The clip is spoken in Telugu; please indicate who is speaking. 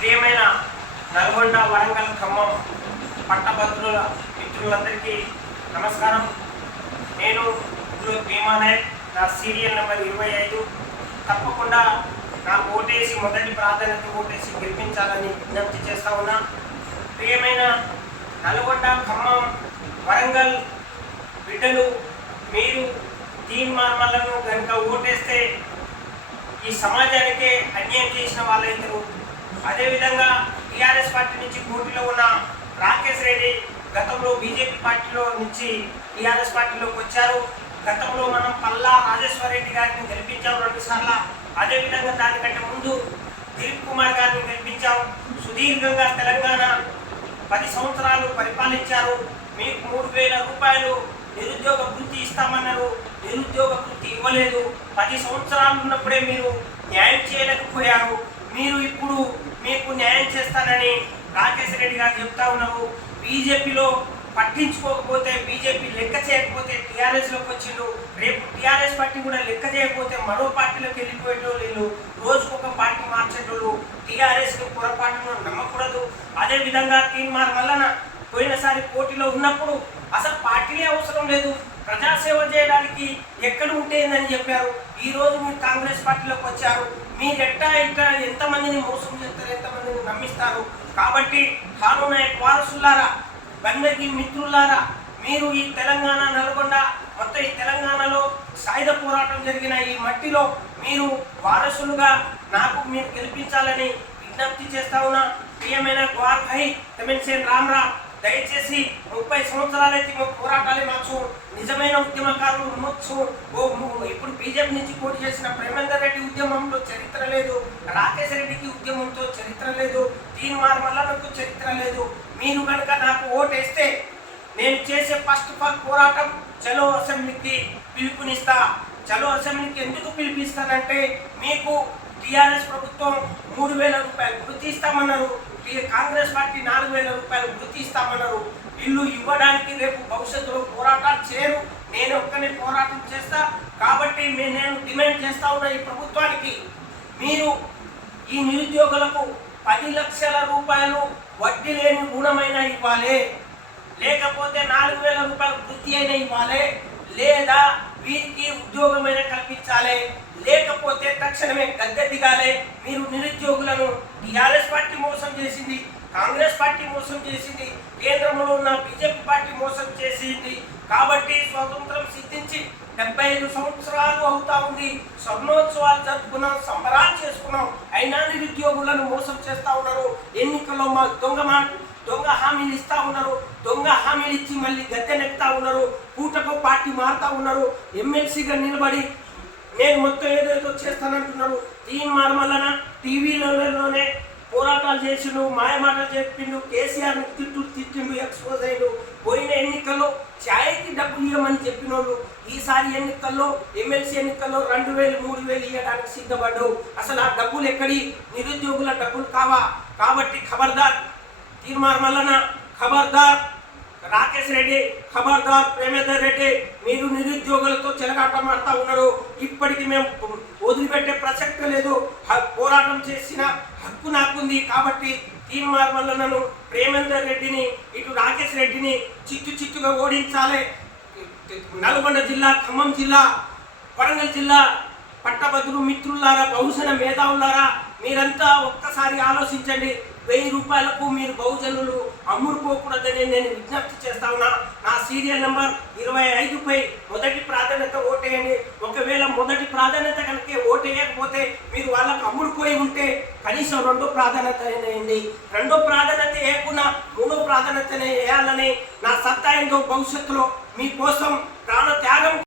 Speaker 1: ప్రియమైన నల్గొండ వరంగల్ ఖమ్మం పట్టభద్రుల మిత్రులందరికీ నమస్కారం నేను భీమా భీమానాయక్ నా సీరియల్ నెంబర్ ఇరవై ఐదు తప్పకుండా నాకు ఓటేసి మొదటి ప్రాధాన్యత ఓటేసి గెలిపించాలని విజ్ఞప్తి చేస్తా ఉన్నా ప్రియమైన నల్గొండ ఖమ్మం వరంగల్ బిడ్డలు మీరు దీన్ మార్మలను కనుక ఓటేస్తే ఈ సమాజానికే అన్యాయం చేసిన వాళ్ళైతారు అదేవిధంగా టీఆర్ఎస్ పార్టీ నుంచి పోటీలో ఉన్న రాకేష్ రెడ్డి గతంలో బీజేపీ పార్టీలో నుంచి టీఆర్ఎస్ పార్టీలోకి వచ్చారు గతంలో మనం పల్లా రాజేశ్వర రెడ్డి గారిని గెలిపించాం రెండు సార్లు అదేవిధంగా దానికంటే ముందు దిలీప్ కుమార్ గారిని గెలిపించాం సుదీర్ఘంగా తెలంగాణ పది సంవత్సరాలు పరిపాలించారు మీకు మూడు వేల రూపాయలు నిరుద్యోగ వృత్తి ఇస్తామన్నారు నిరుద్యోగ వృత్తి ఇవ్వలేదు పది సంవత్సరాలు ఉన్నప్పుడే మీరు న్యాయం చేయలేకపోయారు మీరు ఇప్పుడు మీకు న్యాయం చేస్తానని రాకేష్ రెడ్డి గారు చెప్తా ఉన్నావు బీజేపీలో పట్టించుకోకపోతే బీజేపీ లెక్క చేయకపోతే టీఆర్ఎస్లోకి వచ్చిండు రేపు టీఆర్ఎస్ పార్టీ కూడా లెక్క చేయకపోతే మరో పార్టీలోకి వెళ్ళిపోయేటోళ్ళు రోజుకు ఒక పార్టీ మార్చేటోళ్ళు టీఆర్ఎస్ని పొరపాటును నమ్మకూడదు అదేవిధంగా తీర్మాన వలన పోయినసారి పోటీలో ఉన్నప్పుడు అసలు పార్టీలే అవసరం లేదు ప్రజాసేవ చేయడానికి ఎక్కడ ఉంటేందని చెప్పారు ఈరోజు మీరు కాంగ్రెస్ పార్టీలోకి వచ్చారు మీరు ఎట్టా ఎట్టా ఎంతమందిని మోసం చేస్తారు ఎంతమందిని నమ్మిస్తారు కాబట్టి కానునాయక్ వారసులారా బందకి మిత్రులారా మీరు ఈ తెలంగాణ నల్గొండ మొత్తం ఈ తెలంగాణలో సాయుధ పోరాటం జరిగిన ఈ మట్టిలో మీరు వారసులుగా నాకు మీరు గెలిపించాలని విజ్ఞప్తి చేస్తా ఉన్నా ప్రియమైన గ్వార్ భాయ్ తమిళసేన్ రామ్ రామ్ దయచేసి ముప్పై సంవత్సరాలైతే మా పోరాటాలు మార్చు నిజమైన ఉద్యమకారులు ఉండొచ్చు ఓ ఇప్పుడు బీజేపీ నుంచి పోటీ చేసిన ప్రేమేందర్ రెడ్డి ఉద్యమంలో చరిత్ర లేదు రాకేష్ రెడ్డికి ఉద్యమంతో చరిత్ర లేదు దీని వల్ల నాకు చరిత్ర లేదు మీరు కనుక నాకు వేస్తే నేను చేసే ఫస్ట్ ఫస్ట్ పోరాటం చలో అసెంబ్లీకి పిలుపునిస్తా చలో అసెంబ్లీకి ఎందుకు పిలిపిస్తానంటే మీకు టీఆర్ఎస్ ప్రభుత్వం మూడు వేల రూపాయలు గుర్తిస్తామన్నారు కాంగ్రెస్ పార్టీ నాలుగు వేల రూపాయలు వృత్తి ఇస్తామన్నారు ఇల్లు ఇవ్వడానికి రేపు భవిష్యత్తులో పోరాటాలు చేయరు నేను ఒక్కనే పోరాటం చేస్తా కాబట్టి నేను డిమాండ్ చేస్తా ఉన్న ఈ ప్రభుత్వానికి మీరు ఈ నిరుద్యోగులకు పది లక్షల రూపాయలు వడ్డీ లేని రుణమైన ఇవ్వాలి లేకపోతే నాలుగు వేల రూపాయలు వృత్తి అయినా ఇవ్వాలి లేదా వీరికి ఉద్యోగమైన కల్పించాలి లేకపోతే తక్షణమే కాలే మీరు నిరుద్యోగులను టీఆర్ఎస్ పార్టీ మోసం చేసింది కాంగ్రెస్ పార్టీ మోసం చేసింది కేంద్రంలో ఉన్న బీజేపీ పార్టీ మోసం చేసింది కాబట్టి స్వాతంత్రం సిద్ధించి డెబ్బై ఐదు సంవత్సరాలు అవుతా ఉంది స్వర్ణోత్సవాలు జరుపుకున్నాం సంబరాలు చేసుకున్నాం అయినా నిరుద్యోగులను మోసం చేస్తూ ఉన్నారు ఎన్నికల్లో మా దొంగ దొంగ హామీలు ఇస్తా ఉన్నారు దొంగ హామీలు ఇచ్చి మళ్ళీ గద్దెనెక్తా ఉన్నారు కూటకు పార్టీ మారుతా ఉన్నారు ఎమ్మెల్సీగా నిలబడి నేను మొత్తం ఏదైతే చేస్తానంటున్నాడు ఈ మరమల్లన టీవీలలోనే పోరాటాలు చేసిండు మాటలు చెప్పిండు కేసీఆర్ తిట్టు తిట్టిండు ఎక్స్పోజ్ అయ్యిండు పోయిన ఎన్నికల్లో ఛాయకి డబ్బులు ఇవ్వమని చెప్పిన వాళ్ళు ఈసారి ఎన్నికల్లో ఎమ్మెల్సీ ఎన్నికల్లో రెండు వేలు మూడు వేలు ఇవ్వడానికి సిద్ధపడ్డావు అసలు ఆ డబ్బులు ఎక్కడి నిరుద్యోగుల డబ్బులు కావా కాబట్టి ఖబర్దార్ తీర్మానం వలన ఖబర్దార్ రాకేష్ రెడ్డి ఖబర్దార్ ప్రేమేందర్ రెడ్డి మీరు నిరుద్యోగులతో చెలగాటమాడుతూ ఉన్నారు ఇప్పటికి మేము వదిలిపెట్టే ప్రసక్తి లేదు పోరాటం చేసిన హక్కు నాకుంది కాబట్టి టీం మార్గంలో నన్ను ప్రేమేందర్ రెడ్డిని ఇటు రాకేష్ రెడ్డిని చిచ్చు చిచ్చుగా ఓడించాలి నల్గొండ జిల్లా ఖమ్మం జిల్లా వరంగల్ జిల్లా పట్టభద్రులు మిత్రులారా బహుజన మేధావులారా మీరంతా ఒక్కసారి ఆలోచించండి వెయ్యి రూపాయలకు మీరు బహుజనులు అమ్ముడుపోకూడదని నేను విజ్ఞప్తి చేస్తా ఉన్నా నా సీరియల్ నెంబర్ ఇరవై ఐదుపై మొదటి ప్రాధాన్యత ఓటేయండి ఒకవేళ మొదటి ప్రాధాన్యత కనుక ఓటేయకపోతే మీరు వాళ్ళకు అమ్ముడుపోయి ఉంటే కనీసం రెండో ప్రాధాన్యత అయినాయండి రెండో ప్రాధాన్యత వేయకుండా మూడో ప్రాధాన్యత వేయాలని నా సత్తా ఏంటో భవిష్యత్తులో మీకోసం ప్రాణ త్యాగం